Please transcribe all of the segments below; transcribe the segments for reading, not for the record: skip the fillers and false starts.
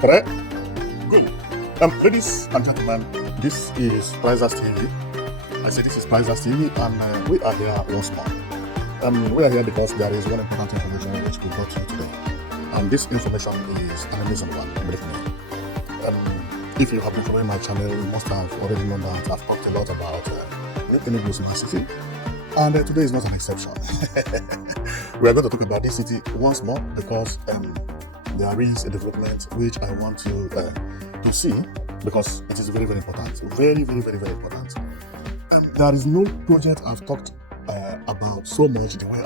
Correct? Good. Ladies and gentlemen, this is Prizers TV. I say this is Prizers TV, and we are here once more. We are here because there is one important information which we brought to you today, and this information is an amazing one, believe me. If you have been following my channel, you must have already known that I've talked a lot about Enugu city, and today is not an exception. We are going to talk about this city once more because there is a development which I want you to see, because it is very, very important. Very, very, very, very important. There is no project I've talked about so much the way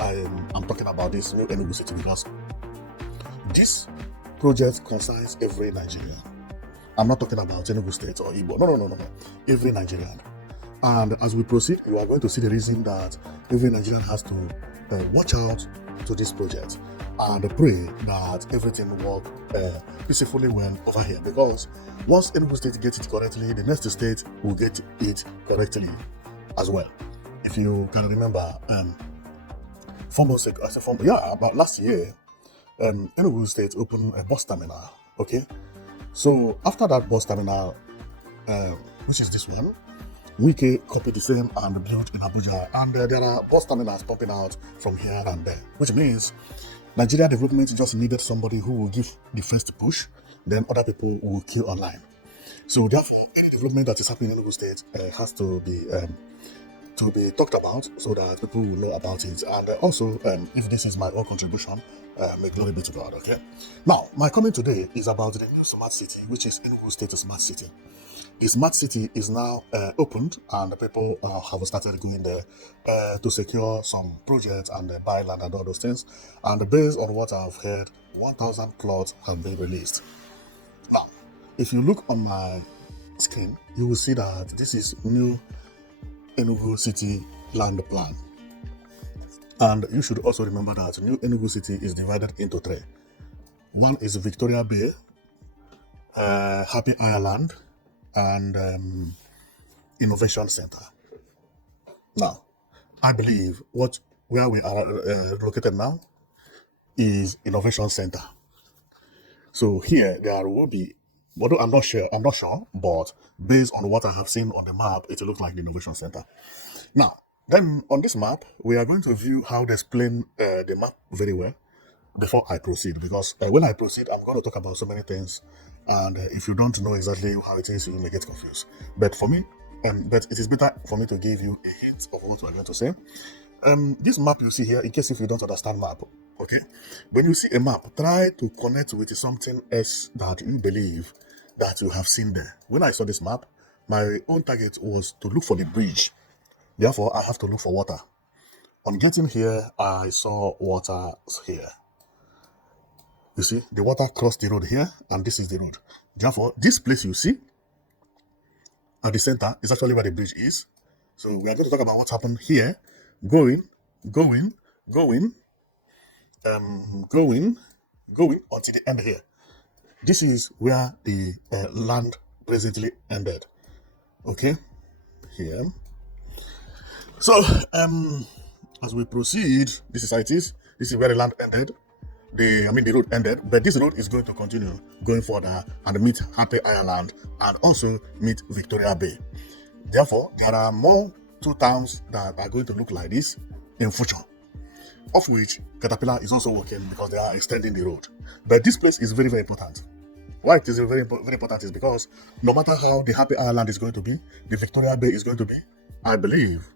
I'm talking about this new Enugu city, because this project concerns every Nigerian. I'm not talking about Enugu State or Igbo. No. Every Nigerian. And as we proceed, you are going to see the reason that every Nigerian has to watch out to this project and pray that everything will work peacefully well over here. Because once Enugu State gets it correctly, the next state will get it correctly as well. If you can remember, 4 months ago, about last year, Enugu State opened a bus terminal. Okay. So after that bus terminal, which is this one, Wike copied the same and built in Abuja, and there are bus terminals popping out from here and there, which means Nigeria development just needed somebody who will give the first push, then other people will kill online. So therefore, any development that is happening in Enugu State has to be talked about so that people will know about it. And also, if this is my own contribution, may glory be to God. Okay. Now, my comment today is about the new smart city, which is Enugu State Smart City. The smart city is now opened, and people have started going there to secure some projects and buy land and all those things. And based on what I've heard, 1,000 plots have been released. Now, if you look on my screen, you will see that this is new Enugu City land plan. And you should also remember that new Enugu City is divided into 3. One is Victoria Bay, Happy Island, and Innovation Center. Now, I believe where we are located now is Innovation Center. So here there will be, although I'm not sure, but based on what I have seen on the map, it looks like the Innovation Center. Now, then on this map, we are going to view how they explain the map very well before I proceed, because when I proceed, I'm going to talk about so many things, and if you don't know exactly how it is, you may get confused. But for me, but it is better for me to give you a hint of what we're going to say. This map you see here, in case if you don't understand map, okay? When you see a map, try to connect with something else that you believe that you have seen there. When I saw this map, my own target was to look for the bridge. Therefore, I have to look for water. On getting here, I saw water here. You see, the water crossed the road here, and this is the road. Therefore, this place you see at the center is actually where the bridge is. So we are going to talk about what happened here, going until the end here. This is where the land presently ended. Okay, here. So as we proceed, this is how it is. This is where the land ended. The road ended, but this road is going to continue going further and meet Happy Island and also meet Victoria Bay. Therefore, there are more 2 towns that are going to look like this in future, of which Caterpillar is also working because they are extending the road. But this place is very, very important. Why it is very, very important is because no matter how the Happy Island is going to be, the Victoria Bay is going to be, I believe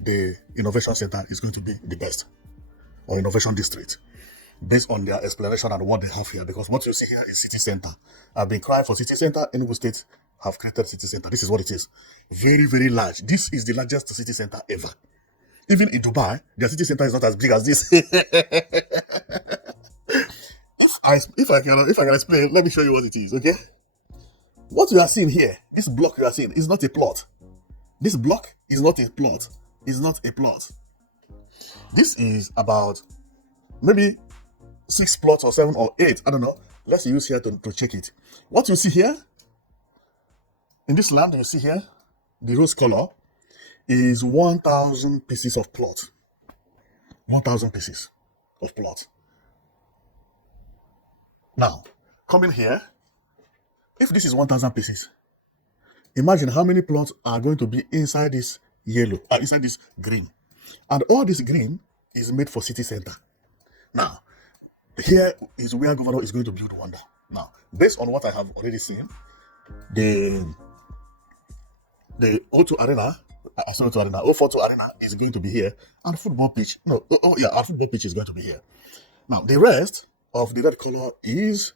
the Innovation Center is going to be the best, or Innovation District, based on their explanation and what they have here. Because what you see here is city center. I've been crying for city center. Enugu State have created city center. This is what it is. Very, very large. This is the largest city center ever. Even in Dubai, their city center is not as big as this. If I can explain, let me show you what it is. Okay. What you are seeing here, this block you are seeing, is not a plot. This block is not a plot. It's not a plot. This is about maybe 6 plots or 7 or 8. I don't know. Let's use here to check it. What you see here, in this land, you see here, the rose color is 1,000 pieces of plot. 1,000 pieces of plot. Now, coming here, If this is 1,000 pieces, imagine how many plots are going to be inside this yellow, inside this green. And all this green is made for city center. Now, here is where governor is going to build wonder. Now, based on what I have already seen, the O2 Arena, O42 Arena is going to be here, and football pitch. No, our football pitch is going to be here. Now, the rest of the red color is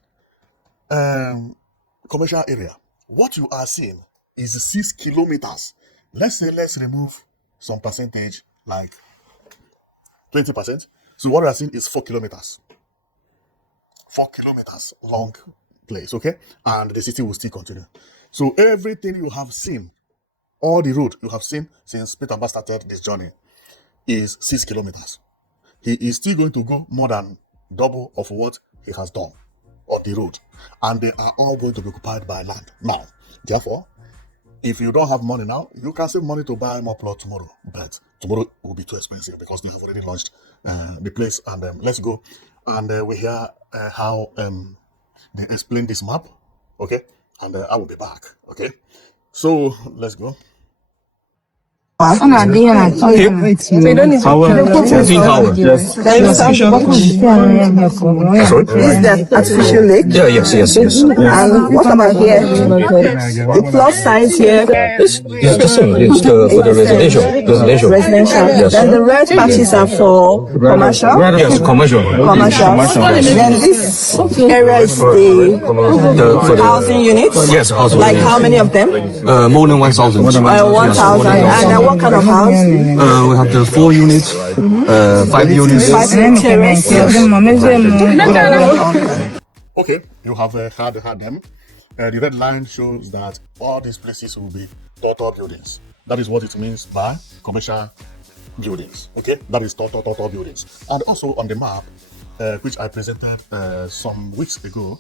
commercial area. What you are seeing is 6 kilometers. Let's remove some percentage, like 20%. So what we are seeing is 4 kilometers. 4 kilometers long place, okay? And the city will still continue. So everything you have seen, all the road you have seen since Peter Mbah started this journey is 6 kilometers. He is still going to go more than double of what he has done on the road. And they are all going to be occupied by land. Now, therefore, if you don't have money now, you can save money to buy more plot tomorrow. But tomorrow will be too expensive because they have already launched the place. And let's go. And we hear how they explain this map. Okay. And I will be back. Okay. So let's go. Sorry? Is that artificial lake? Yeah, yes. And what about here? The plus size here? It's the same. It's for the residential. Yes. Then the red patches are for commercial? Yes, commercial. Then this area is the housing units? Yes, housing Like units. how many of them? More than 1,000. 1,000. And what kind of house? We have the 4 units, 5 units. 5 terrace. Okay, you have had them. The red line shows that all these places will be total buildings. That is what it means by commercial buildings. Okay, that is total buildings. And also on the map, which I presented some weeks ago,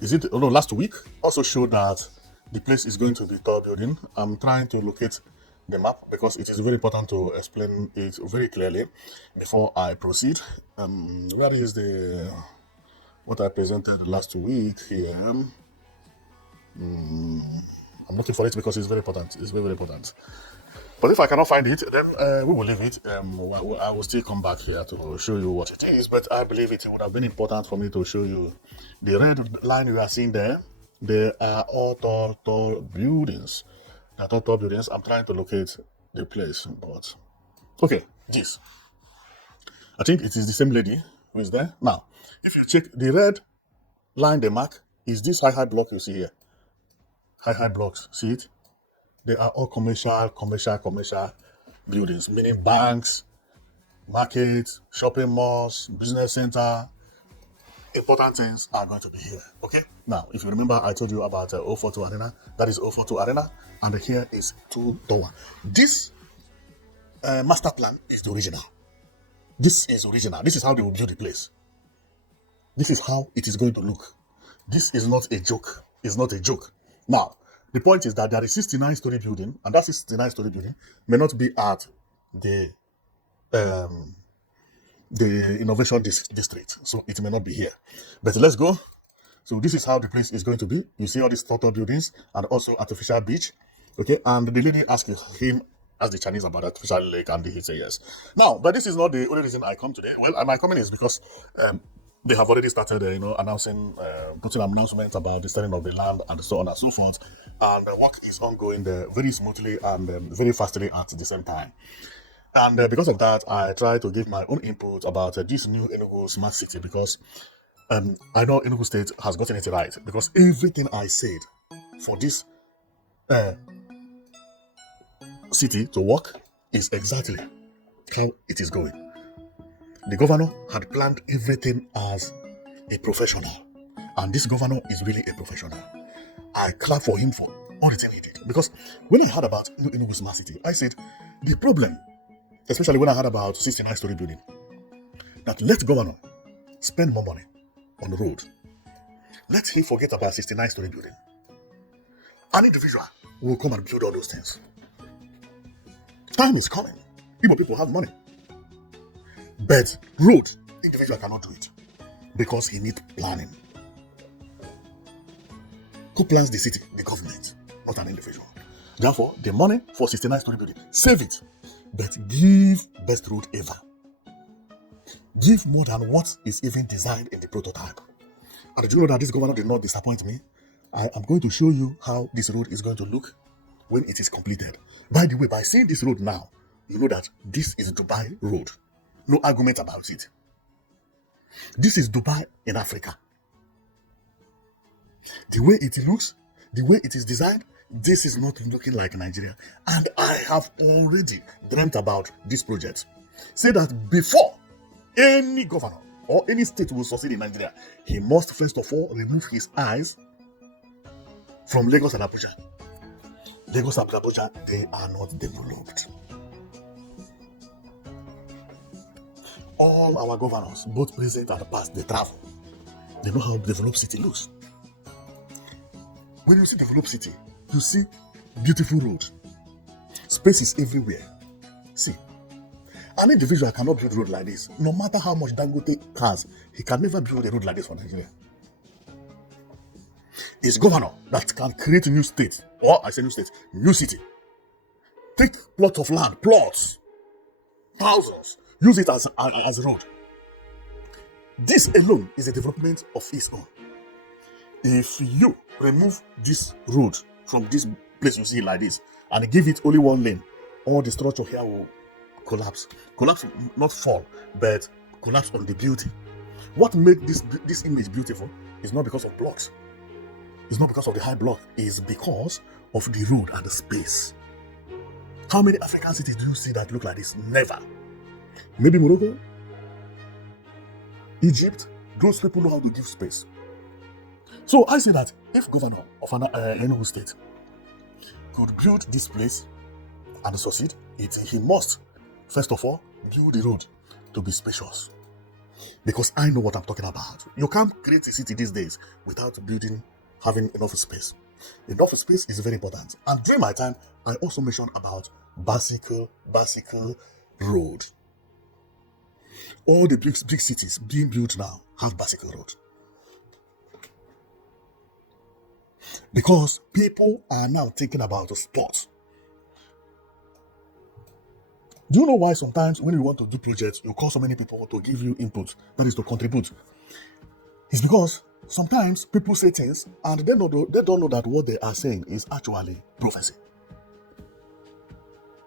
last week, also showed that the place is going to be tall building. I'm trying to locate the map because it is very important to explain it very clearly before I proceed. Where is what I presented last week here? I'm looking for it because it's very important. It's very important. But if I cannot find it, then we will leave it. I will still come back here to show you what it is. But I believe it would have been important for me to show you the red line you are seeing there. They are all tall buildings. They are tall buildings. I'm trying to locate the place, but okay, this. I think it is the same lady who is there. Now, if you check the red line they mark, is this high block you see here. High blocks, see it? They are all commercial buildings, meaning banks, markets, shopping malls, business center. Important things are going to be here. Okay. Now, if you remember, I told you about O42 Arena. That is O42 Arena, and here is 2 Tower. This master plan is the original. This is original. This is how they will build the place. This is how it is going to look. This is not a joke. It's not a joke. Now, the point is that there is 69-story building, and that 69-story building may not be at the innovation district, so it may not be here. But let's go. So this is how the place is going to be. You see all these total buildings and also artificial beach. Okay, and the lady asked him, asked the Chinese about artificial lake, and he said yes. Now, but this is not the only reason I come today. Well, my coming is because they have already started, announcing, putting announcements about the selling of the land and so on and so forth. And the work is ongoing there very smoothly and very fastly at the same time. And because of that, I try to give my own input about this new Enugu smart city because I know Enugu State has gotten it right because everything I said for this city to work is exactly how it is going. The governor had planned everything as a professional, and this governor is really a professional. I clap for him for everything he did because when I heard about Enugu smart city, I said the problem, especially when I heard about 69-story building, that let governor spend more money on the road. Let him forget about 69-story building. An individual will come and build all those things. Time is coming. Igbo people have money. But road, individual cannot do it because he needs planning. Who plans the city? The government, not an individual. Therefore, the money for 69-story building, save it, but give best road ever. Give more than what is even designed in the prototype. And do you know that this governor did not disappoint me? I am going to show you how this road is going to look when it is completed. By the way, by seeing this road now, you know that this is Dubai Road. No argument about it. This is Dubai in Africa. The way it looks, the way it is designed, this is not looking like Nigeria. And I have already dreamt about this project. Say that before any governor or any state will succeed in Nigeria, he must first of all remove his eyes from Lagos and Abuja. Lagos and Abuja, they are not developed. All our governors, both present and past, they travel. They know how developed city looks. When you see developed city, you see beautiful road, spaces everywhere. See, an individual cannot build road like this. No matter how much Dangote has, he can never build a road like this for Nigeria. It's governor that can create a new state, or I say new state, new city. Take plots of land, plots, thousands, use it as a road. This alone is a development of its own. If you remove this road from this place you see like this and give it only one lane, all the structure here will collapse. Collapse, not fall, but collapse on the beauty. What made this image beautiful is not because of blocks. It's not because of the high block. It's because of the road and the space. How many African cities do you see that look like this? Never. Maybe Morocco, Egypt, those people know how to give space. So I say that if governor of an Enugu state could build this place and succeed, he must, first of all, build the road to be spacious. Because I know what I'm talking about. You can't create a city these days without having enough space. Enough space is very important. And during my time, I also mentioned about bicycle road. All the big cities being built now have bicycle road. Because people are now thinking about the sport. Do you know why sometimes when you want to do projects, you call so many people to give you input, that is to contribute? It's because sometimes people say things and they don't know that what they are saying is actually prophecy.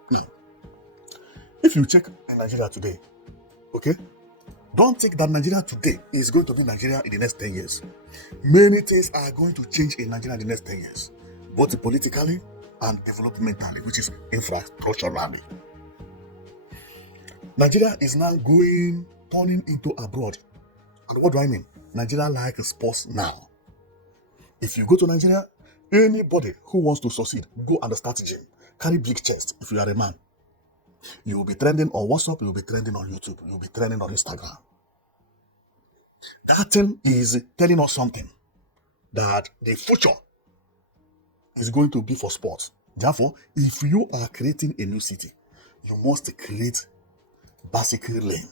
Listen, if you check in Nigeria today, okay, don't think that Nigeria today is going to be Nigeria in the next 10 years. Many things are going to change in Nigeria in the next 10 years, both politically and developmentally, which is infrastructurally. Nigeria is now turning into abroad. And what do I mean? Nigeria like sports now. If you go to Nigeria, anybody who wants to succeed, go and start gym. Carry big chest if you are a man. You will be trending on WhatsApp, you will be trending on YouTube, you will be trending on Instagram. That thing is telling us something, that the future is going to be for sports. Therefore, if you are creating a new city, you must create bicycle lane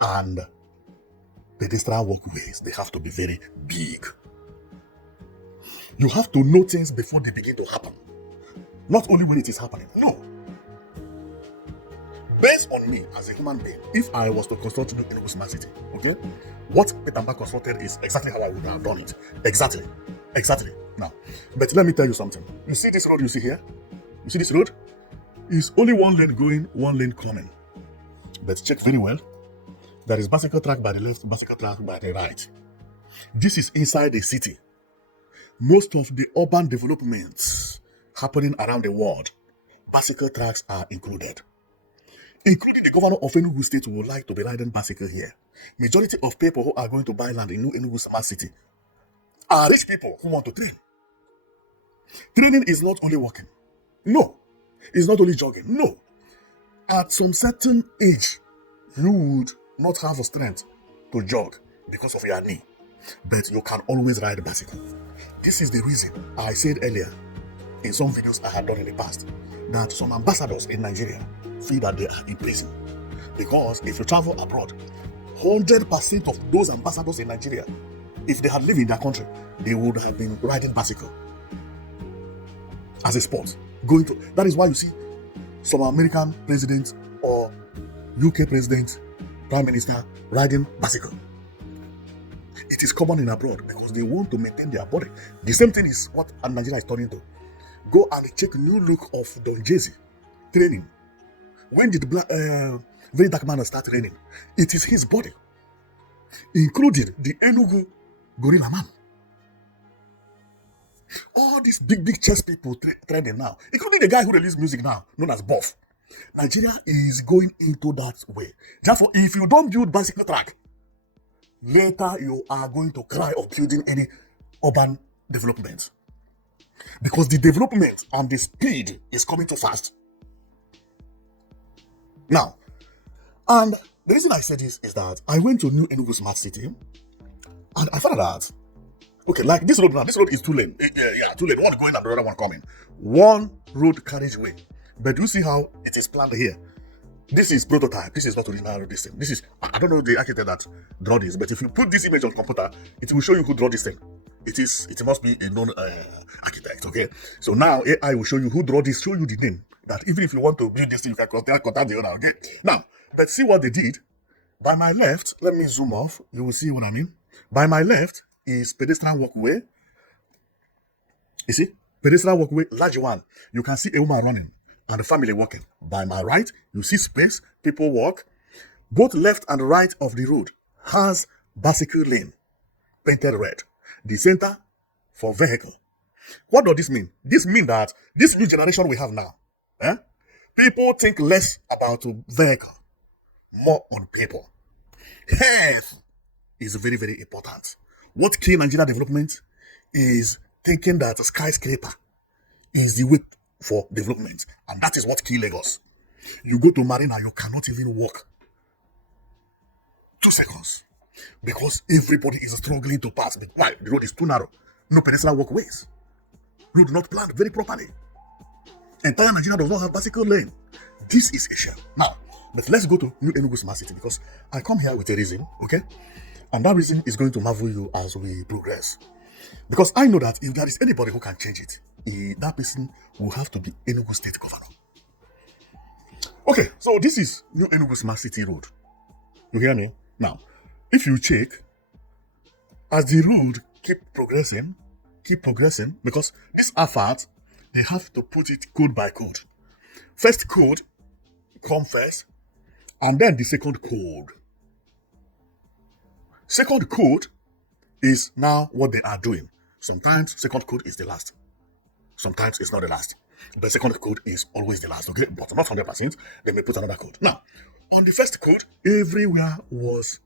and pedestrian walkways. They have to be very big. You have to know things before they begin to happen. Not only when it is happening. No. Based on me as a human being, if I was to construct New Enugu Smart City, okay, what Peter Mba constructed is exactly how I would have done it. Exactly. Now, but let me tell you something. You see this road you see here? You see this road? It's only one lane going, one lane coming. But check very well. There is bicycle track by the left, bicycle track by the right. This is inside the city. Most of the urban developments happening around the world, bicycle tracks are included. Including the governor of Enugu State who would like to be riding bicycle here. Majority of people who are going to buy land in New Enugu Smart City are rich people who want to train. Training is not only walking. No. It's not only jogging. No. At some certain age, you would not have the strength to jog because of your knee. But you can always ride a bicycle. This is the reason I said earlier in some videos I had done in the past that some ambassadors in Nigeria feel that they are in prison. Because if you travel abroad, 100% of those ambassadors in Nigeria if they had lived in their country, they would have been riding bicycle as a sport. That is why you see some American presidents or UK president, prime minister riding bicycle. It is common in abroad because they want to maintain their body. The same thing is what Nigeria is turning to. Go and check new look of Don Jay-Z training. When did Very Dark Man start training? It is his body, including the Enugu Gorilla Man. All these big chess people trending now, including the guy who released music now, known as Buff. Nigeria is going into that way. Therefore, if you don't build bicycle track, later you are going to cry of building any urban development. Because the development and the speed is coming too fast. Now, and the reason I said this is that I went to New Enugu Smart City and I found out, okay, like this road now, this road is 2 lane. Yeah, 2 lane. One going and the other one coming. One road carriageway. But you see how it is planned here. This is prototype. This is not original. This thing. This is, I don't know the architect that draw this, but if you put this image on computer, it will show you who draw this thing. It must be a known architect, okay? So now AI will show you who draw this, show you the name. That even if you want to build this thing, you can contact the owner, okay? Now, let's see what they did. By my left, let me zoom off. You will see what I mean. By my left is pedestrian walkway. You see? Pedestrian walkway, large one. You can see a woman running and the family walking. By my right, you see space, people walk. Both left and right of the road has bicycle lane, painted red. The center for vehicle. What does this mean? This means that this new generation we have now, people think less about vehicle, more on people. Health is very, very important. What kills Nigeria development is thinking that a skyscraper is the way for development. And that is what kills Lagos. You go to Marina, you cannot even walk 2 seconds. Because everybody is struggling to pass. Why? The road is too narrow. No pedestrian walkways. Road not planned very properly. Entire Nigeria does not have bicycle lane. This is Asia. Now, but let's go to New Enugu Smart City because I come here with a reason, okay? And that reason is going to marvel you as we progress. Because I know that if there is anybody who can change it, that person will have to be Enugu State Governor. Okay, so this is New Enugu Smart City Road. You hear me? Now, if you check, as the road keep progressing, because this effort, they have to put it code by code. First code come first, and then the second code. Second code is now what they are doing. Sometimes second code is the last. Sometimes it's not the last. The second code is always the last, okay? But not 100%. They may put another code. Now, on the first code, everywhere was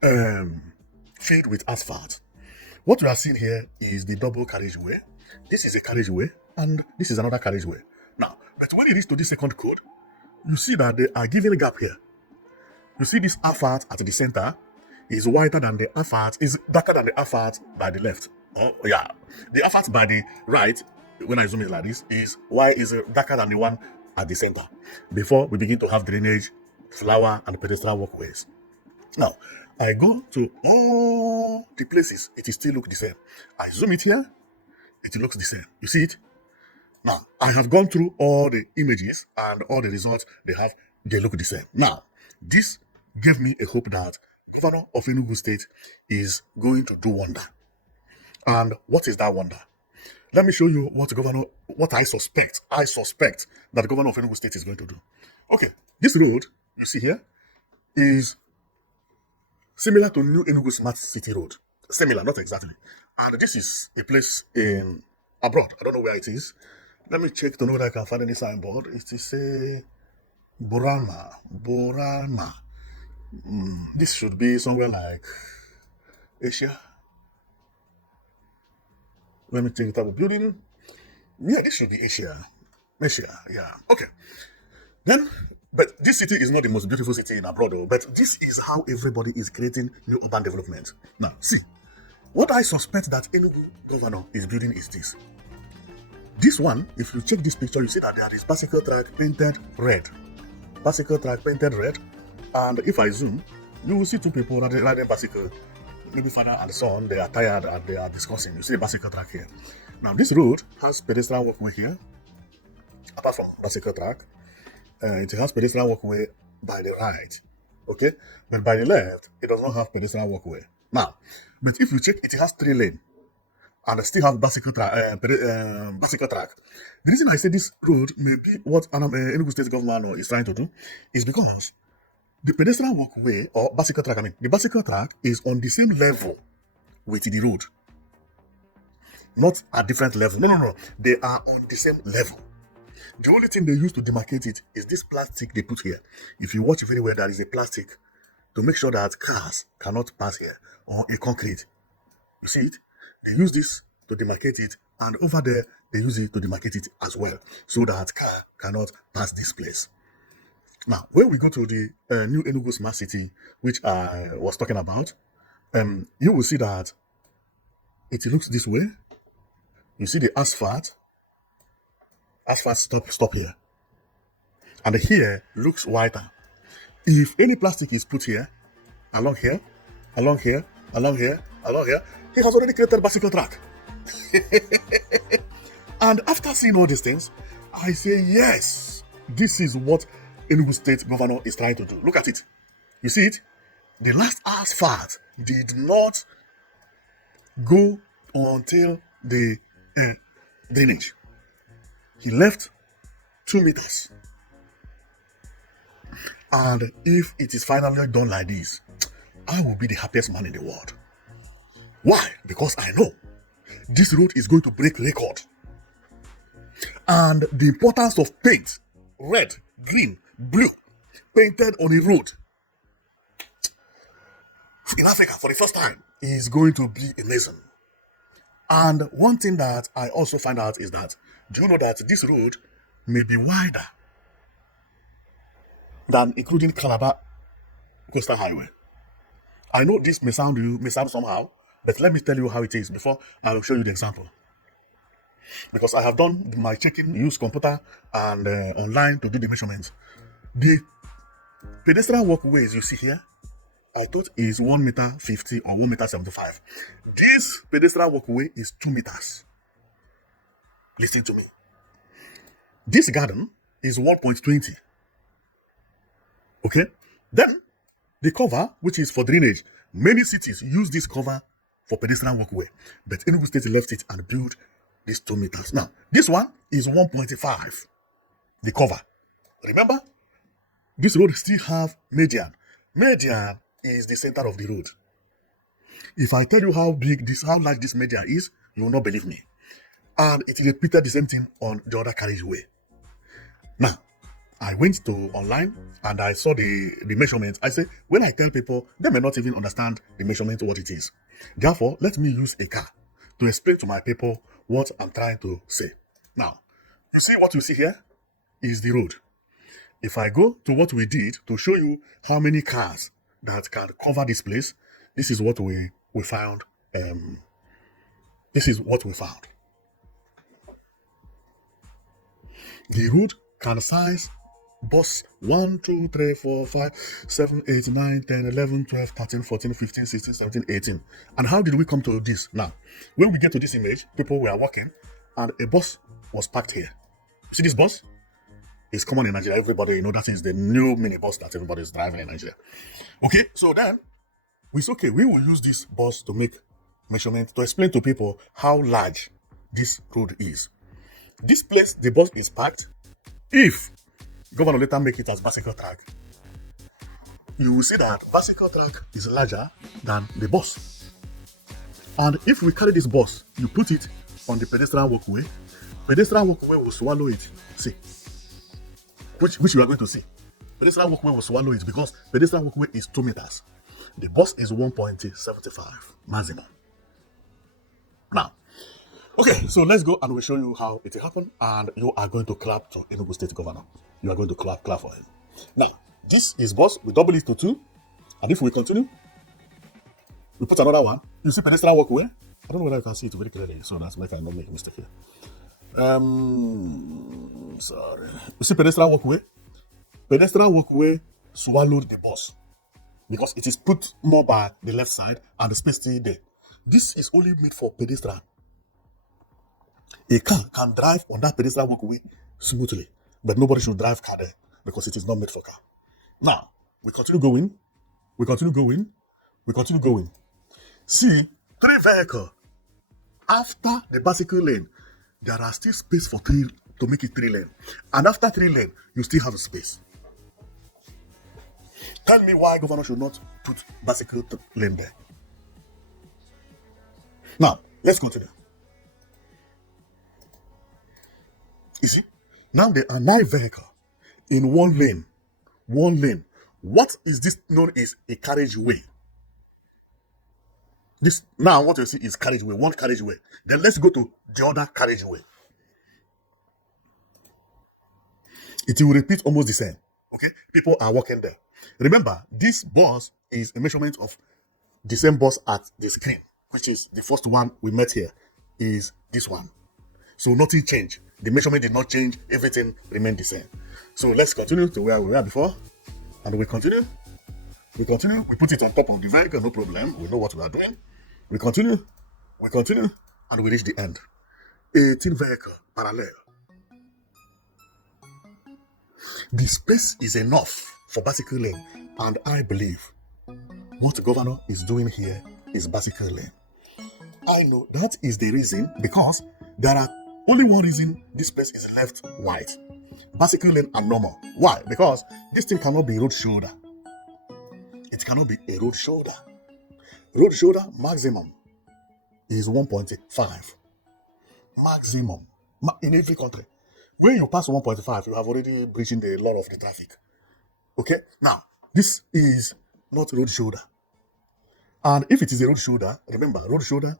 filled with asphalt. What we are seeing here is the double carriageway. This is a carriageway, and this is another carriageway. Now, but when it is to the second code, you see that they are giving a gap here. You see this asphalt at the center is wider than the asphalt, is darker than the asphalt by the left. Oh, yeah. The asphalt by the right, when I zoom in like this, is darker than the one at the center. Before we begin to have drainage, flower, and pedestrian walkways. Now, I go to all the places, it still looks the same. I zoom it here, it looks the same. You see it? Now, I have gone through all the images and all the results they look the same. Now, this gave me a hope that Governor of Enugu State is going to do wonder. And what is that wonder? Let me show you what I suspect. I suspect that the Governor of Enugu State is going to do. Okay, this road you see here is similar to New Enugu Smart City Road. Similar, not exactly. And this is a place in abroad. I don't know where it is. Let me check to know whether I can find any signboard. It is a Borama. This should be somewhere like Asia. Let me take the type of building. Yeah, this should be Asia. Yeah. Okay. Then, but this city is not the most beautiful city in abroad, though. But this is how everybody is creating new urban development. Now, see, what I suspect that Enugu governor is building is this. This one, if you check this picture, you see that there is bicycle track painted red. Bicycle track painted red. And if I zoom, you will see two people riding bicycle maybe father and son, they are tired and they are discussing. You see a bicycle track here. Now, this road has pedestrian walkway here, apart from bicycle track. It has pedestrian walkway by the right, okay? But by the left, it does not have pedestrian walkway. Now, but if you check, it has 3 lanes and still have bicycle track. Bicycle track. The reason I say this road may be what Enugu State government is trying to do is because the pedestrian walkway or bicycle track, the bicycle track is on the same level with the road, not at different level. No. They are on the same level. The only thing they use to demarcate it is this plastic they put here. If you watch very well, there is a plastic to make sure that cars cannot pass here, or a concrete. You see it? They use this to demarcate it, and over there, they use it to demarcate it as well, so that car cannot pass this place. Now, when we go to the new Enugu Smart City, which I was talking about, you will see that it looks this way. You see the asphalt stop here. And here looks whiter. If any plastic is put here, along here, he has already created a bicycle track. And after seeing all these things, I say, yes, this is what Enugu State Governor is trying to do. Look at it. You see it? The last asphalt did not go until the drainage. He left 2 meters. And if it is finally done like this, I will be the happiest man in the world. Why? Because I know this road is going to break record. And the importance of paint, red, green, blue, painted on a road in Africa for the first time is going to be amazing. And one thing that I also find out is that, do you know that this road may be wider than including Calabar Coastal Highway? I know this may sound somehow, but let me tell you how it is before I will show you the example. Because I have done my checking, use computer and online to do the measurements. The pedestrian walkways you see here, I thought is 1.50 meters or 1.75 meters. This pedestrian walkway is 2 meters. Listen to me. This garden is 1.20. Okay? Then, the cover, which is for drainage, many cities use this cover for pedestrian walkway. But Enugu State left it and built this 2 meters. Now, this one is 1.5. The cover. Remember? This road still have median. Median is the center of the road. If I tell you how large this median is, you will not believe me. And it repeated the same thing on the other carriageway. Now, I went to online and I saw the measurement. I say, when I tell people, they may not even understand the measurement what it is. Therefore, let me use a car to explain to my people what I'm trying to say. Now, you see what you see here is the road. If I go to what we did to show you how many cars that can cover this place, this is what we found. This is what we found. The road can size bus 1, 2, 3, 4, 5, 7, 8, 9, 10, 11, 12, 13, 14, 15, 16, 17, 18. And how did we come to this? Now, when we get to this image, people were walking and a bus was parked here. You see this bus? It's common in Nigeria. Everybody, that is the new minibus that everybody is driving in Nigeria. Okay, so then we said, okay, we will use this bus to make measurement to explain to people how large this road is. This place, the bus is parked. If Governor later make it as bicycle track, you will see that bicycle track is larger than the bus. And if we carry this bus, you put it on the pedestrian walkway will swallow it. See, which you are going to see. Pedestrian walkway will swallow it because pedestrian walkway is 2 meters. The bus is 1.75 maximum. Now, okay, so let's go and we'll show you how it happened, and you are going to clap to Enugu State Governor. You are going to clap for him. Now, this is bus. We double it to 2, and if we continue, we put another one. You see pedestrian walkway. I don't know whether you can see it very clearly, so that's why I cannot make a mistake here. Sorry. You see pedestrian walkway. Pedestrian walkway swallowed the bus. because it is put more by the left side and the space still there. This is only made for pedestrian. A car can drive on that pedestrian walkway smoothly, but nobody should drive car there because it is not made for car. Now, we continue going. We continue going. We continue going. See, 3 vehicles. After the bicycle lane, there are still space for 3 to make it 3 lane. And after 3 lane, you still have a space. Tell me why governor should not put bicycle lane there. Now, let's continue. You see, now there are 9 vehicles in 1 lane. 1 lane. What is this known as a carriageway? This now what you see is carriageway, 1 carriageway. Then let's go to the other carriageway. It will repeat almost the same. Okay, people are walking there. Remember, this bus is a measurement of the same bus at the screen, which is the first one we met here, is this one. So nothing changed. The measurement did not change. Everything remained the same. So let's continue to where we were before, and we continue. We continue. We put it on top of the vehicle, no problem. We know what we are doing. We continue, and we reach the end. 18 vehicle parallel. The space is enough for bicycle lane, and I believe what the governor is doing here is bicycle lane. I know that is the reason, because there are only one reason this place is left white. Bicycle lane and normal. Why? Because this thing cannot be road shoulder. It cannot be a road shoulder. Road shoulder maximum is 1.5. Maximum. In every country. When you pass 1.5, you have already breaching the law of the traffic. Okay? Now, this is not road shoulder. And if it is a road shoulder, remember, road shoulder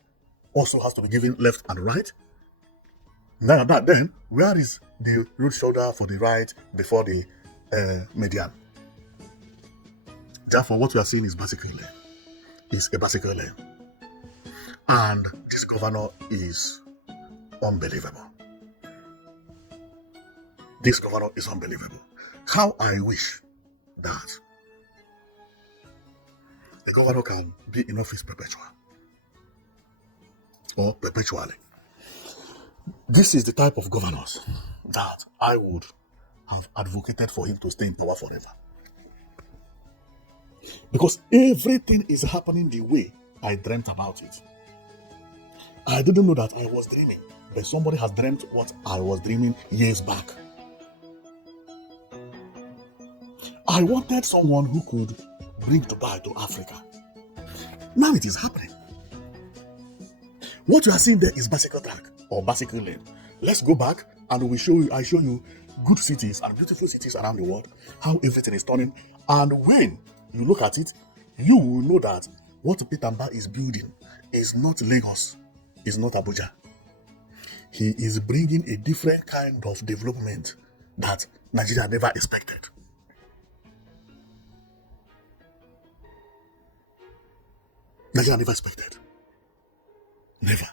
also has to be given left and right. Now, then, where is the road shoulder for the right before the median? Therefore, what we are seeing is bicycle lane. It's a bicycle lane. And this governor is unbelievable. This governor is unbelievable. How I wish that the governor can be in office perpetual or perpetually. This is the type of governors that I would have advocated for him to stay in power forever. Because everything is happening the way I dreamt about it. I didn't know that I was dreaming, but somebody has dreamt what I was dreaming years back. I wanted someone who could bring Dubai to Africa. Now it is happening. What you are seeing there is bicycle track or bicycle lane. Let's go back and I show you good cities and beautiful cities around the world, how everything is turning. And when you look at it, you will know that what Peter Mba is building is not Lagos, is not Abuja. He is bringing a different kind of development that Nigeria never expected. Nigeria never expected. Never.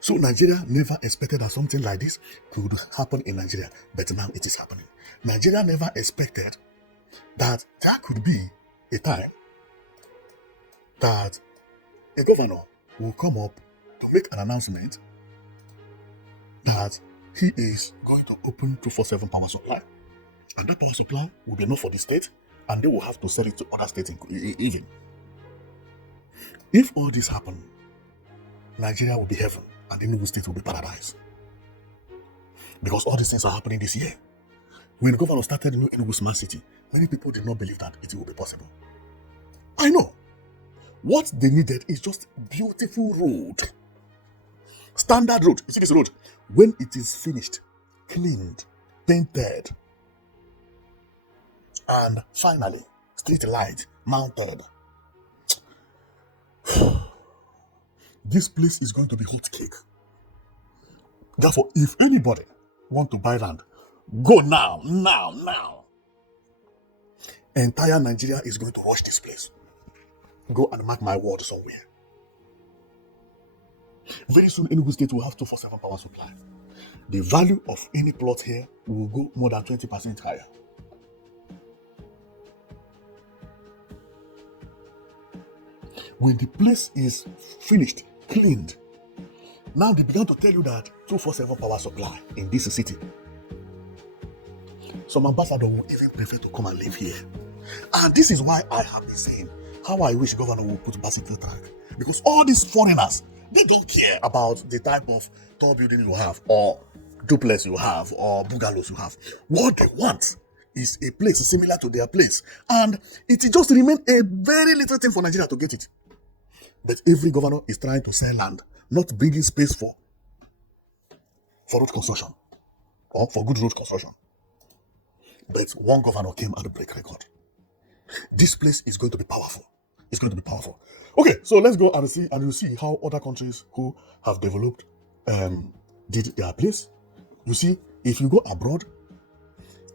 So Nigeria never expected that something like this could happen in Nigeria, but now it is happening. Nigeria never expected that there could be a time that a governor will come up to make an announcement that he is going to open 247 power supply. And that power supply will be enough for the state, and they will have to sell it to other states even. If all this happen, Nigeria will be heaven and the Enugu state will be paradise. Because all these things are happening this year. When the governor started the new Enugu smart city, many people did not believe that it will be possible. I know. What they needed is just beautiful road. Standard road. You see this road? When it is finished, cleaned, painted, and finally, street light mounted. This place is going to be hot cake. Therefore, if anybody want to buy land, go now. Entire Nigeria is going to rush this place. Go and mark my word somewhere. Very soon, Enugu State will have 247 power supply. The value of any plot here will go more than 20% higher. When the place is finished, cleaned, now they began to tell you that 247 power supply in this city. Some ambassador will even prefer to come and live here. And this is why I have been saying how I wish governor would put bicycle track. Because all these foreigners, they don't care about the type of tall building you have, or duplex you have, or bungalows you have. What they want is a place similar to their place. And it just remains a very little thing for Nigeria to get it. But every governor is trying to sell land, not bringing space for road construction or for good road construction. But one governor came and break record. This place is going to be powerful. It's going to be powerful. Okay, so let's go and see, and you see how other countries who have developed did their place. You see, if you go abroad,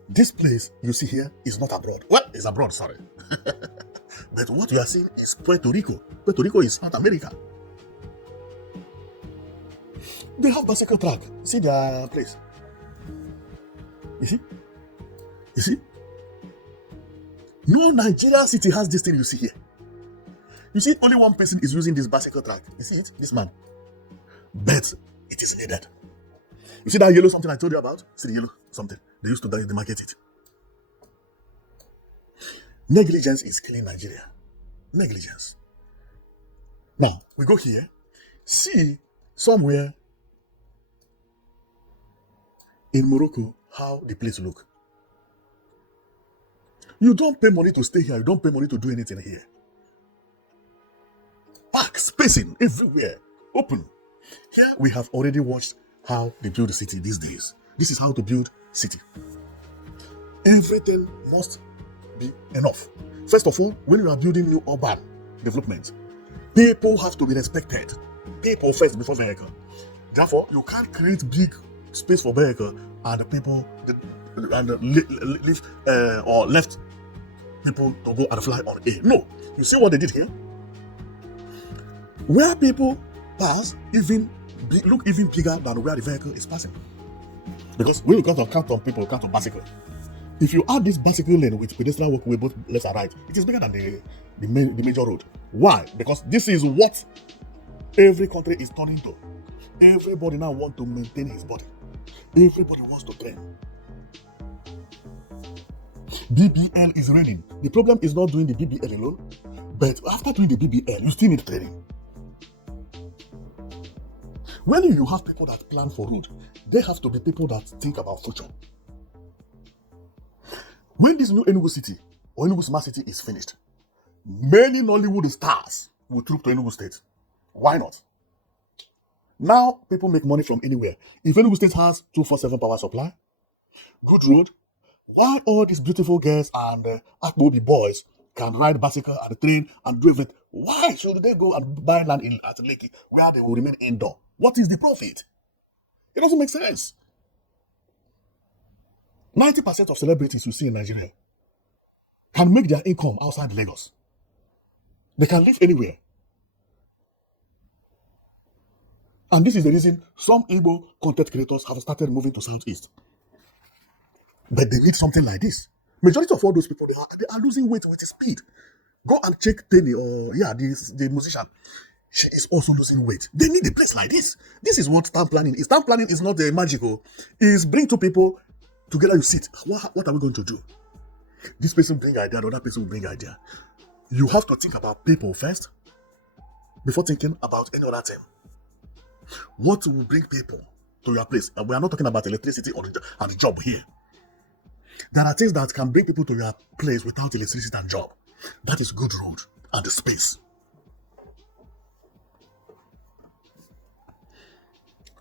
this place you see here is not abroad. Well, it's abroad, sorry. But what you are seeing is Puerto Rico. Puerto Rico is South America. They have bicycle track. See their place. You see? You see? No Nigerian city has this thing you see here. You see, only one person is using this bicycle track. You see it? This man. But it is needed. You see that yellow something I told you about? See the yellow something? They used to demarcate it. Negligence is killing Nigeria. Negligence. Now, we go here. See somewhere in Morocco how the place look. You don't pay money to stay here. You don't pay money to do anything here. Park, spacing, everywhere. Open. Here we have already watched how they build a city these days. This is how to build city. Everything must be enough. First of all, when you are building new urban development, people have to be respected. People first before vehicle. Therefore, you can't create big space for vehicle and the people leave or left people to go and fly on A. No. You see what they did here? Where people pass look even bigger than where the vehicle is passing. Because when you count on people, count on bicycle. If you add this bicycle lane with pedestrian walkway both left and right, it is bigger than the major road. Why? Because this is what every country is turning to. Everybody now wants to maintain his body. Everybody wants to train. BBL is raining. The problem is not doing the BBL alone, but after doing the BBL, you still need training. When you have people that plan for road, they have to be people that think about future. When this new Enugu city or Enugu smart city is finished, many Nollywood stars will troop to Enugu state. Why not? Now people make money from anywhere. If Enugu state has 247 power supply, good road, why all these beautiful girls and Akbobi boys can ride bicycle and train and drive it? Why should they go and buy land at Lekki where they will remain indoor? What is the profit? It doesn't make sense. 90% of celebrities you see in Nigeria can make their income outside Lagos. They can live anywhere. And this is the reason some Igbo content creators have started moving to Southeast. But they need something like this. Majority of all those people, they are losing weight with speed. Go and check Tenny or the musician. She is also losing weight. They need a place like this. This is what town planning is. Town planning is not magical. It's bring two people together. You sit. What are we going to do? This person bring idea, the other person will bring idea. You have to think about people first before thinking about any other thing. What will bring people to your place? We are not talking about electricity and the job here. There are things that can bring people to your place without electricity and job. That is good road and the space.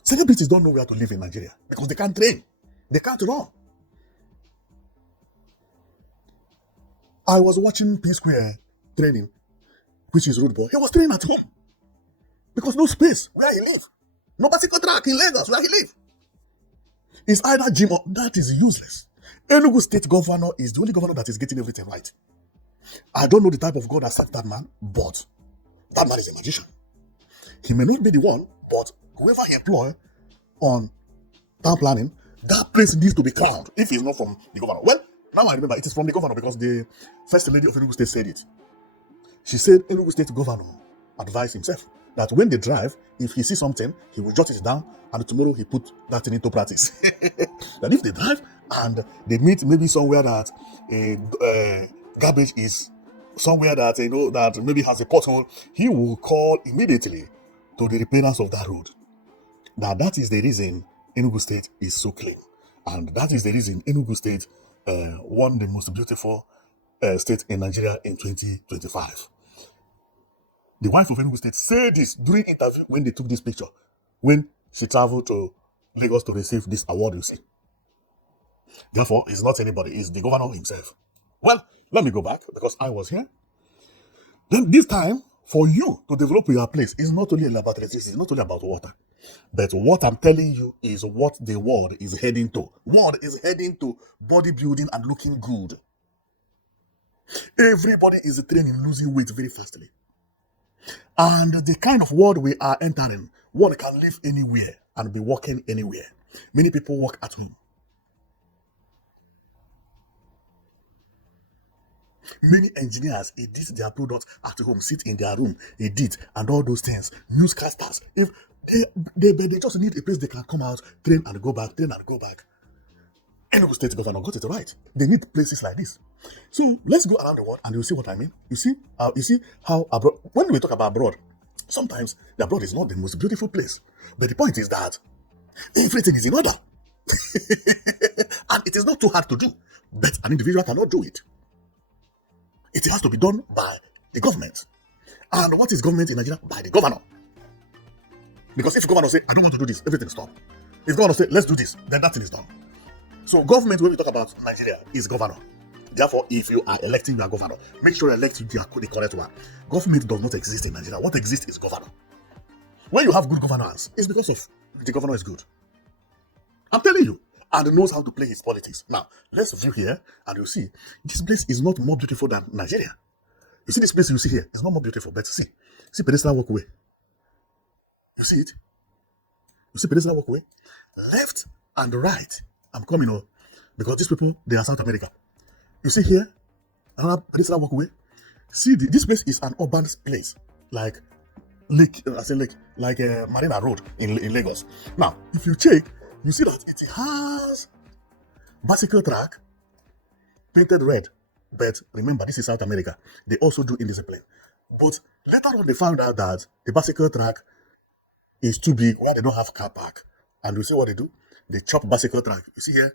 Celebrities don't know where to live in Nigeria because they can't train. They can't run. I was watching P Square training, which is Road Boy. He was training at home because no space where he live. No bicycle track in Lagos where he live. It's either gym or that is useless. Enugu state governor is the only governor that is getting everything right. I don't know the type of God that sent that man, but that man is a magician. He may not be the one, but whoever he employ on town planning, that place needs to be crowned if it's not from the governor. Well, now I remember it is from the governor because the first lady of Enugu state said it. She said Enugu state governor advised himself that when they drive, if he sees something, he will jot it down, and tomorrow he put that thing into practice. That if they drive and they meet maybe somewhere that garbage is somewhere that that maybe has a pothole, he will call immediately to the repairers of that road. Now that is the reason Enugu State is so clean, and that is the reason Enugu State won the most beautiful state in Nigeria in 2025. The wife of Enugu State said this during interview when they took this picture, when she traveled to Lagos to receive this award, you see. Therefore, it's not anybody, it's the governor himself. Well, let me go back because I was here. Then this time, for you to develop your place, is not only about electricity, it's not only about water. But what I'm telling you is what the world is heading to. World is heading to bodybuilding and looking good. Everybody is trained in losing weight very fastly. And the kind of world we are entering, one can live anywhere and be working anywhere. Many people work at home. Many engineers edit their products at home, sit in their room, edit, and all those things. Newscasters, if they just need a place they can come out, train and go back, train and go back. Enugu State governor got it right. They need places like this. So let's go around the world and you'll see what I mean. You see how abroad, when we talk about abroad, sometimes the abroad is not the most beautiful place. But the point is that everything is in order. And it is not too hard to do. But an individual cannot do it. It has to be done by the government. And what is government in Nigeria? By the governor. Because if the governor say, I don't want to do this, everything stop. If the governor say, let's do this, then that thing is done. So government, when we talk about Nigeria, is governor. Therefore, if you are electing your governor, make sure you elect the correct one. Government does not exist in Nigeria. What exists is governor. When you have good governance, it's because of the governor is good. I'm telling you. And knows how to play his politics. Now, let's view here, and you see, this place is not more beautiful than Nigeria. You see this place you see here, it's not more beautiful, but see pedestrian walkway. You see it? You see pedestrian walkway? Left and right. I'm coming on, because these people, they are South America. You see here, another pedestrian walkway. See, this place is an urban place, like Marina Road in Lagos. Now, if you check, you see that it has bicycle track painted red. But remember, this is South America. They also do indiscipline. But later on, they found out that the bicycle track is too big, where they don't have car park. And you see what they do? They chop bicycle track. You see here,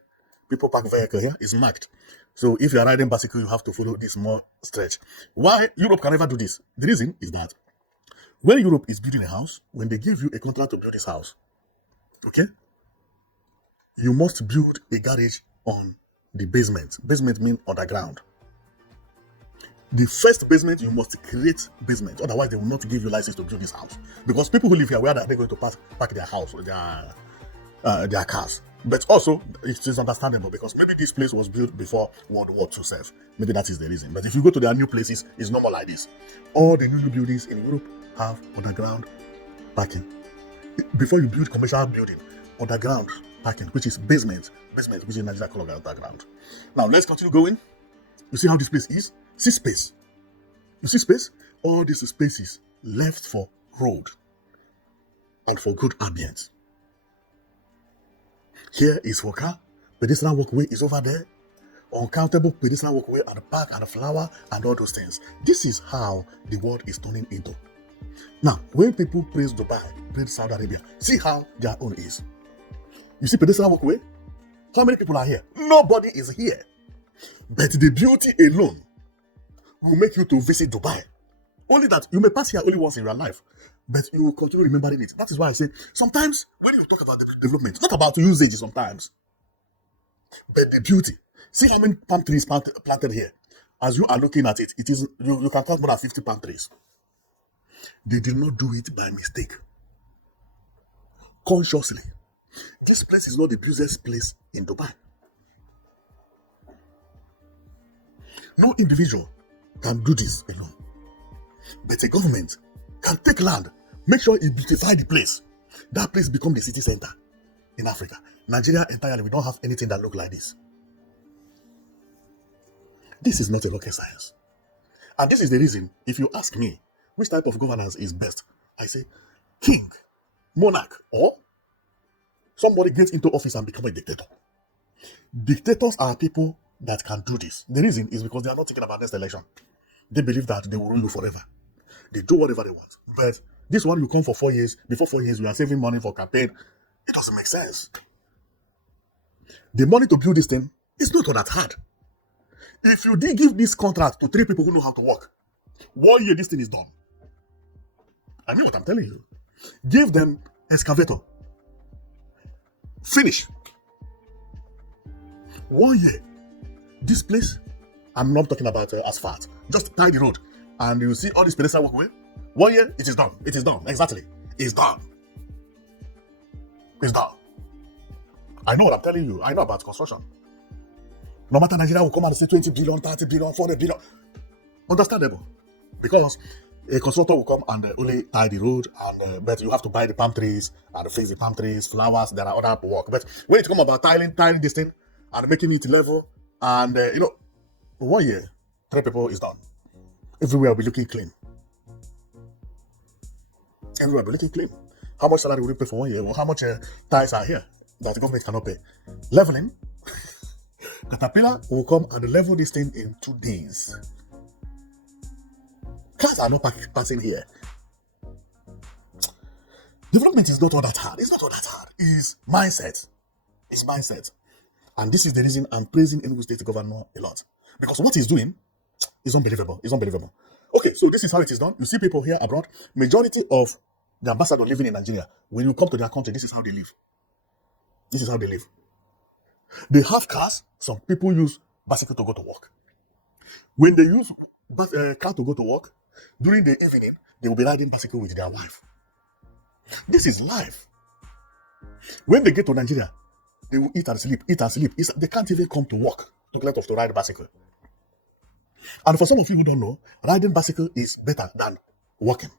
people park vehicle here, is marked. So if you are riding bicycle, you have to follow this more stretch. Why Europe can never do this? The reason is that when Europe is building a house, when they give you a contract to build this house, okay, you must build a garage on the basement. Basement means underground. The first basement, you must create basement. Otherwise, they will not give you license to build this house. Because people who live here, where are they going to park their house or their cars? But also, it is understandable because maybe this place was built before World War II itself. Maybe that is the reason. But if you go to their new places, it's normal like this. All the new buildings in Europe have underground parking. Before you build commercial building, underground parking, which is basement, which is Nigeria called underground. Now let's continue going. You see how this place is? See space. You see space? All these spaces left for road and for good ambience. Here is for car. Pedestrian walkway is over there. Uncountable pedestrian walkway and park and flower and all those things. This is how the world is turning into. Now, when people praise Dubai, praise Saudi Arabia, see how their own is. You see pedestrian walkway? How many people are here? Nobody is here. But the beauty alone will make you to visit Dubai. Only that you may pass here only once in your life, but you will continue remembering it. That is why I say, sometimes when you talk about the development, it's not about usage sometimes, but the beauty. See how many palm trees planted here. As you are looking at it, it is you can count more than 50 palm trees. They did not do it by mistake. Consciously. This place is not the busiest place in Dubai. No individual can do this alone. But a government can take land, make sure it beautify the place. That place become the city center in Africa. Nigeria entirely, we don't have anything that look like this. This is not a rocket science. And this is the reason, if you ask me, which type of governance is best? I say, king, monarch, or somebody gets into office and become a dictator. Dictators are people that can do this. The reason is because they are not thinking about next election. They believe that they will rule you forever. They do whatever they want. But this one, you come for 4 years. Before 4 years, you are saving money for campaign. It doesn't make sense. The money to build this thing is not all that hard. If you did give this contract to 3 people who know how to work, 1 year this thing is done. I mean what I'm telling you. Give them excavator. Finish. 1 year. This place, I'm not talking about asphalt. Just tie the road. And you see all this pedestrian walkway. 1 year, it is done. It is done. Exactly. It's done. It's done. I know what I'm telling you. I know about construction. No matter Nigeria will come and say 20 billion, 30 billion, 40 billion. Understandable. Because a constructor will come and only tie the road, and but you have to buy the palm trees and fix the palm trees, flowers, there are other work. But when it comes about tiling this thing and making it level, and 1 year, 3 people is done. Everywhere will be looking clean. Everywhere will be looking clean. How much salary will you pay for 1 year? Or how much ties are here that the government cannot pay? Leveling. Caterpillar will come and level this thing in 2 days. Cars are not passing here. Development is not all that hard. It's not all that hard. It's mindset. It's mindset. And this is the reason I'm praising Enugu State Governor a lot. Because what he's doing is unbelievable. It's unbelievable. Okay, so this is how it is done. You see people here abroad. Majority of the ambassadors living in Nigeria, when you come to their country, this is how they live. This is how they live. They have cars. Some people use bicycle to go to work. When they use car to go to work, during the evening, they will be riding bicycle with their wife. This is life. When they get to Nigeria, they will eat and sleep. They can't even come to work to let off to ride bicycle. And for some of you who don't know, riding bicycle is better than walking.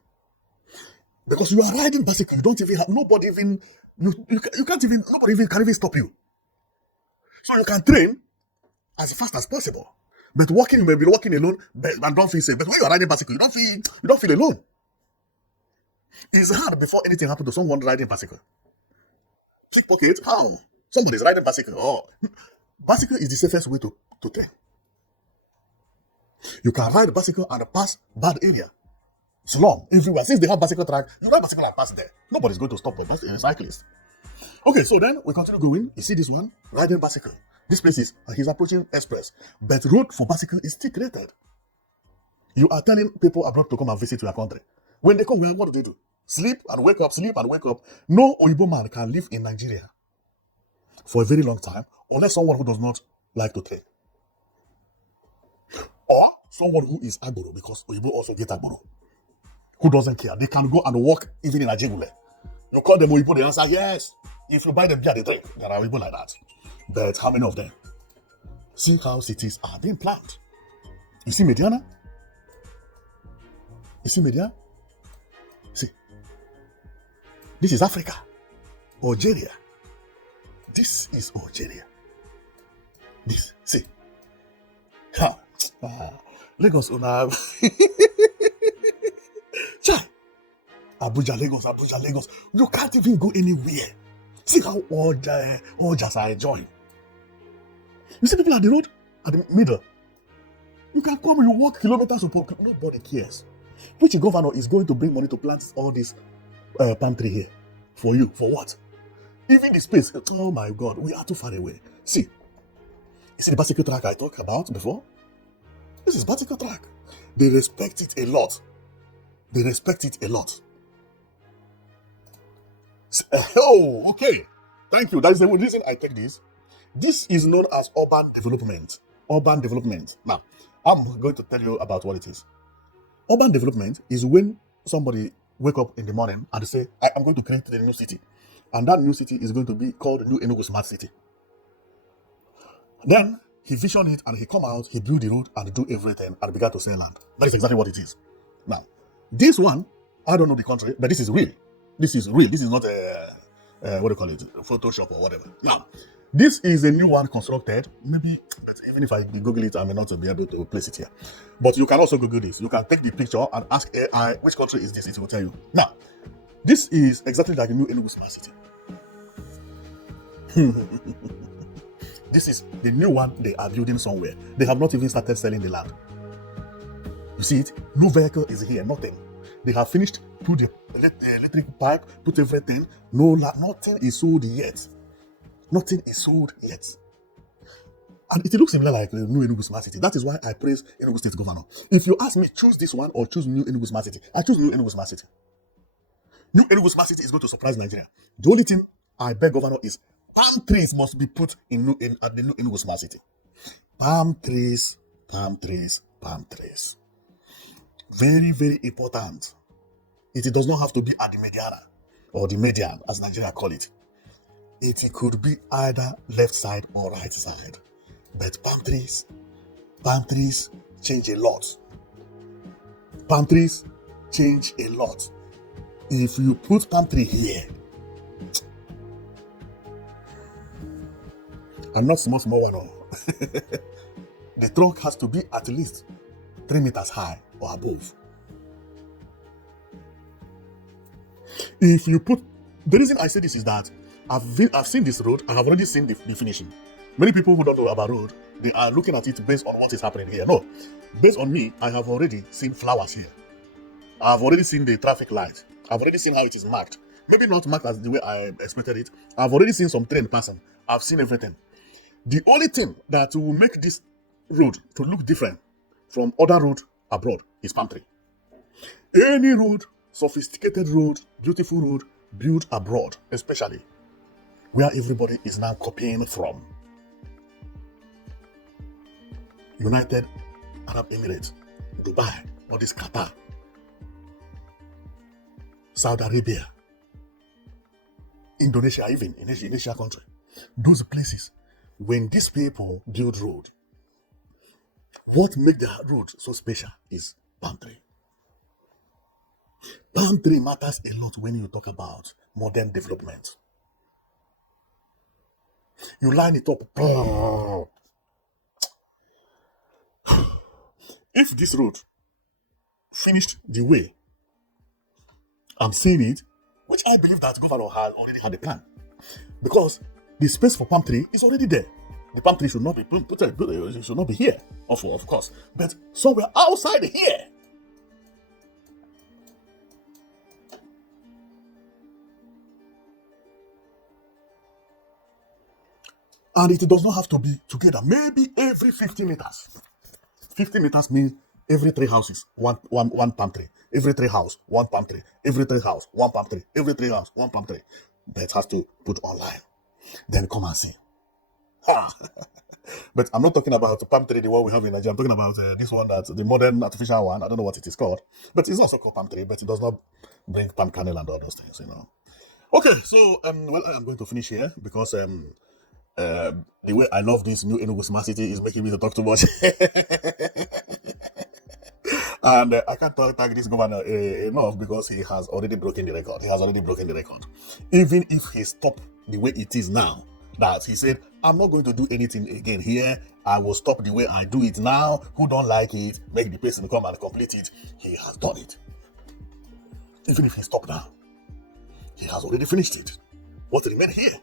Because you are riding bicycle, you don't even have, nobody even can even stop you. So you can train as fast as possible. But walking, you may be walking alone and don't feel safe. But when you are riding bicycle, you don't feel alone. It's hard before anything happens to someone riding bicycle. Pickpocket, how? Somebody is riding bicycle. Oh, bicycle is the safest way to train. You can ride bicycle and pass bad area. Slum, everywhere. Since they have bicycle track, you ride bicycle and pass there. Nobody's going to stop but a cyclist. Okay, so then we continue going. You see this one? Riding bicycle. This place is, he's approaching express. But road for bicycle is still created. You are telling people abroad to come and visit your country. When they come, what do? Sleep and wake up, sleep and wake up. No Oyibo man can live in Nigeria for a very long time unless someone who does not like to train. Or someone who is Agboro, because Oyibo also get Agboro. Who doesn't care. They can go and walk even in Ajigule. You call them Oyibo, they answer yes. If you buy them beer, they drink. There are Oyibo like that. But how many of them? See how cities are being planned. You see Mediana? You see Mediana? See. This is Africa. Algeria. This is Algeria. This, see. Ha. Lagos, Chai. Abuja, Lagos. You can't even go anywhere. See how all just are enjoying. You see people at the road, at the middle. You can come, you walk kilometers upon nobody cares. Which governor is going to bring money to plant all this palm tree here? For you, for what? Even the space, oh my God, we are too far away. See, you see the bicycle track I talked about before? This is bicycle track. They respect it a lot. Oh, okay. Thank you. That is the reason I take this. This is known as urban development. Now, I'm going to tell you about what it is. Urban development is when somebody wake up in the morning and say, I'm going to create a new city. And that new city is going to be called New Enugu Smart City. Then he visioned it and he come out, he build the road and do everything and began to sell land. That is exactly what it is. Now, this one, I don't know the country, but this is real. This is not what do you call it, Photoshop or whatever. Now, this is a new one constructed. Maybe, but even if I Google it, I may not be able to place it here. But you can also Google this. You can take the picture and ask AI, which country is this? It will tell you. Now, this is exactly like the new Enugu Smart City. This is the new one they are building somewhere. They have not even started selling the land. You see it? No vehicle is here, nothing. They have finished, put the electric pipe, put everything. Nothing is sold yet. Nothing is sold yet. And it looks similar like the new Enugu Smart City. That is why I praise Enugu State Governor. If you ask me, choose this one or choose new Enugu Smart City, I choose new Enugu Smart City. New Enugu Smart City is going to surprise Nigeria. The only thing I beg Governor is palm trees must be put at the new Enugu Smart City. Palm trees, palm trees, palm trees. Very, very important. It does not have to be at the mediana or the median, as Nigeria call it. It could be either left side or right side. But palm trees change a lot. Palm trees change a lot. If you put palm tree here, and not small one, no. The trunk has to be at least 3 meters high or above. If you put, the reason I say this is that I've seen this road. I have already seen the finishing. Many people who don't know about road, they are looking at it based on what is happening here. No, based on me, I have already seen flowers here. I've already seen the traffic light. I've already seen how it is marked. Maybe not marked as the way I expected it. I've already seen some train passing. I've seen everything. The only thing that will make this road to look different from other roads abroad is palm tree. Any road, sophisticated road, beautiful road, built abroad, especially where everybody is now copying from. United Arab Emirates, Dubai, all this Qatar, Saudi Arabia, Indonesia, even in Asia country. Those places, when these people build road, what makes the road so special is palm tree. Palm tree matters a lot when you talk about modern development. You line it up. If this road finished the way I'm seeing it, which I believe that governor has already had a plan, because the space for palm tree is already there. The palm tree should not be it should not be here, of course, but somewhere outside here. And it does not have to be together. Maybe every 50 meters. 50 meters means every 3 houses, one palm tree. Every 3 houses, one palm tree. Every 3 houses, one palm tree. Every 3 houses, one palm tree. But has to put online. Then come and see. But I'm not talking about the palm tree, the one we have in Nigeria. I'm talking about this one, that the modern artificial one. I don't know what it is called. But it's also called palm tree, but it does not bring palm kernel and all those things, Okay, so well, I'm going to finish here because the way I love this new Enugu Smart City is making me to talk too much. And I can't thank this governor enough because he has already broken the record. Even if he stopped the way it is now, that he said, I'm not going to do anything again here. I will stop the way I do it now. Who don't like it, make the person come and complete it. He has done it. Even if he stopped now, he has already finished it. What remains here?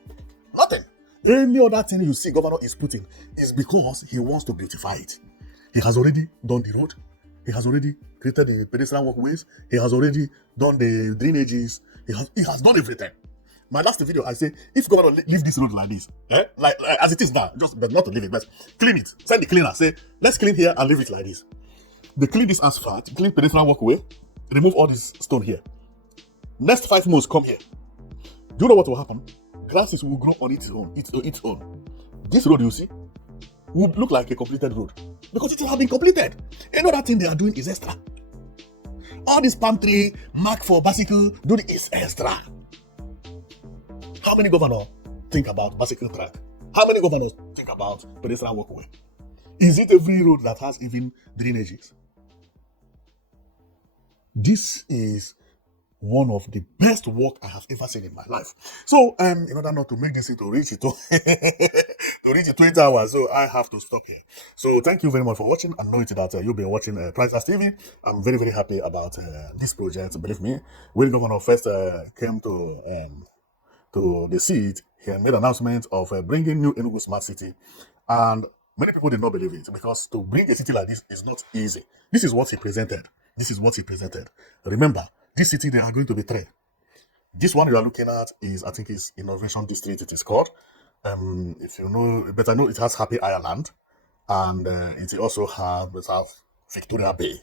Nothing. Any other thing you see governor is putting is because he wants to beautify it. He has already done the road. He has already created the pedestrian walkways. He has already done the drainages. He has done everything. My last video, I say, if governor leave this road like this, like as it is now, but not to leave it, but clean it. Send the cleaner, say, let's clean here and leave it like this. They clean this asphalt, clean pedestrian walkway, remove all this stone here. Next 5 months, come here. Do you know what will happen? Grasses will grow on its own. This road you see will look like a completed road because it has been completed. Another thing they are doing is extra. All this palm tree, mark for bicycle, do is extra. How many governors think about bicycle track? How many governors think about pedestrian walkway? Is it every road that has even drainages? This is one of the best work I have ever seen in my life. So, in order not to make this to reach it to, to reach 20 hours, so I have to stop here. So, thank you very much for watching. I know it that you've been watching Priceless TV. I'm very, very happy about this project. Believe me, when Governor first came to the seat, he made an announcement of bringing new Enugu Smart City, and many people did not believe it because to bring a city like this is not easy. This is what he presented. This is what he presented. Remember, this city, there are going to be three. This one you are looking at is, I think, is Innovation District. It is called. If you know, but I know it has Happy Ireland, and it also has Victoria Bay.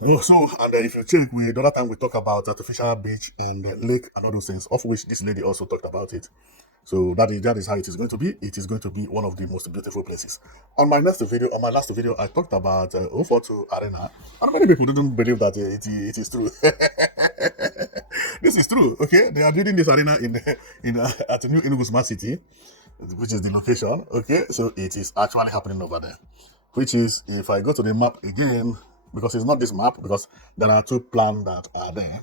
So, and if you check, the other time we talk about artificial beach and lake and all those things, of which this lady also talked about it. So that is how it is going to be. It is going to be one of the most beautiful places. On my last video, I talked about 042 Arena, and many people didn't believe that it is true. This is true. Okay, they are building this arena at New Enugu Smart City, which is the location. Okay, so it is actually happening over there. Which is, if I go to the map again, because it's not this map, because there are two plans that are there.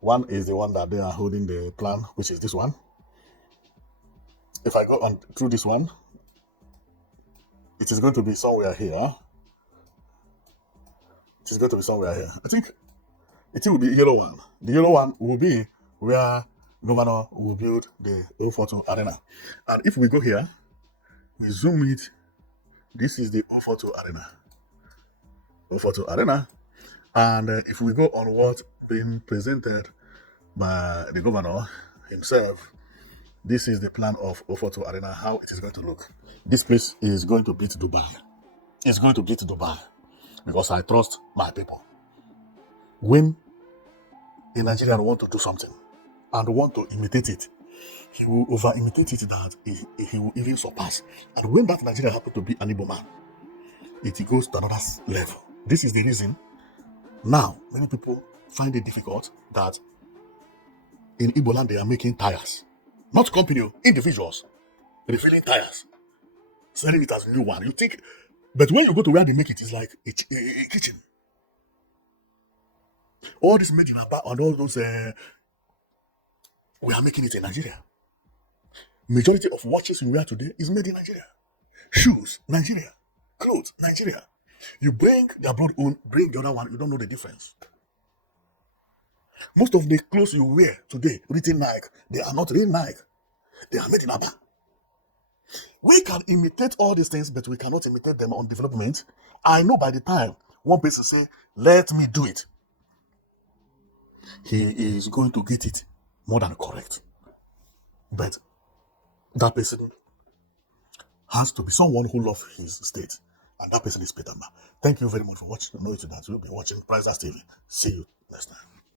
One is the one that they are holding the plan, which is this one. If I go on through this one, it is going to be somewhere here. It is going to be somewhere here. I think it will be the yellow one. The yellow one will be where Governor will build the 042 Arena. And if we go here, we zoom it. This is the 042 Arena. 042 Arena. And if we go on what's being presented by the governor himself, this is the plan of 042 Arena, how it is going to look. This place is going to beat Dubai. It's going to beat Dubai because I trust my people. When a Nigerian want to do something and want to imitate it, he will over-imitate it that he will even surpass. And when that Nigerian happen to be an Igbo man, it goes to another level. This is the reason now many people find it difficult that in Igbo land they are making tires. Not company, individuals refilling tires, selling it as a new one. You think, but when you go to where they make it, it's like a kitchen. All this made in Aba and all those, we are making it in Nigeria. Majority of watches you wear today is made in Nigeria. Shoes, Nigeria. Clothes, Nigeria. You bring the abroad own, bring the other one, you don't know the difference. Most of the clothes you wear today, written Nike, they are not real Nike. They are made in Aba. We can imitate all these things, but we cannot imitate them on development. I know by the time one person say, let me do it, he is going to get it more than correct. But that person has to be someone who loves his state. And that person is Peter Ma. Thank you very much for watching. I know that you'll be watching Priceless TV. See you next time.